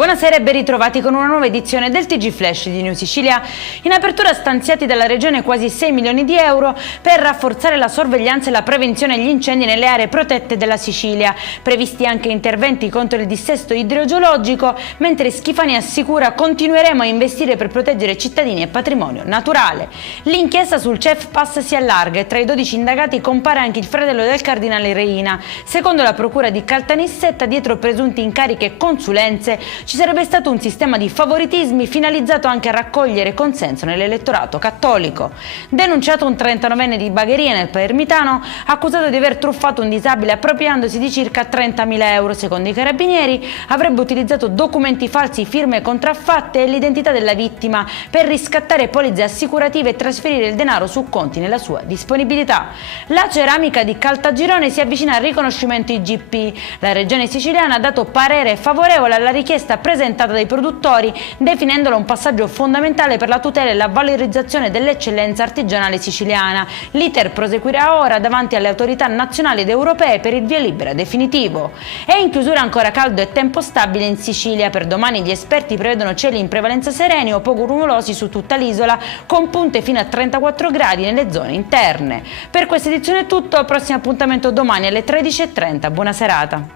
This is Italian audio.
Buonasera e ben ritrovati con una nuova edizione del TG Flash di New Sicilia. In apertura stanziati dalla Regione quasi 6 milioni di euro per rafforzare la sorveglianza e la prevenzione agli incendi nelle aree protette della Sicilia. Previsti anche interventi contro il dissesto idrogeologico, mentre Schifani assicura continueremo a investire per proteggere cittadini e patrimonio naturale. L'inchiesta sul CEF Pass si allarga e tra i 12 indagati compare anche il fratello del cardinale Reina. Secondo la procura di Caltanissetta, dietro presunti incarichi e consulenze ci sarebbe stato un sistema di favoritismi finalizzato anche a raccogliere consenso nell'elettorato cattolico. Denunciato un 39enne di Bagheria nel Palermitano, accusato di aver truffato un disabile appropriandosi di circa 30.000 euro. Secondo i carabinieri avrebbe utilizzato documenti falsi, firme contraffatte e l'identità della vittima per riscattare polizze assicurative e trasferire il denaro su conti nella sua disponibilità. La ceramica di Caltagirone si avvicina al riconoscimento IGP. La regione siciliana ha dato parere favorevole alla richiesta presentata dai produttori, definendola un passaggio fondamentale per la tutela e la valorizzazione dell'eccellenza artigianale siciliana. L'iter proseguirà ora davanti alle autorità nazionali ed europee per il via libera definitivo. E in chiusura ancora caldo e tempo stabile in Sicilia. Per domani gli esperti prevedono cieli in prevalenza sereni o poco nuvolosi su tutta l'isola, con punte fino a 34 gradi nelle zone interne. Per questa edizione è tutto, prossimo appuntamento domani alle 13:30. Buona serata.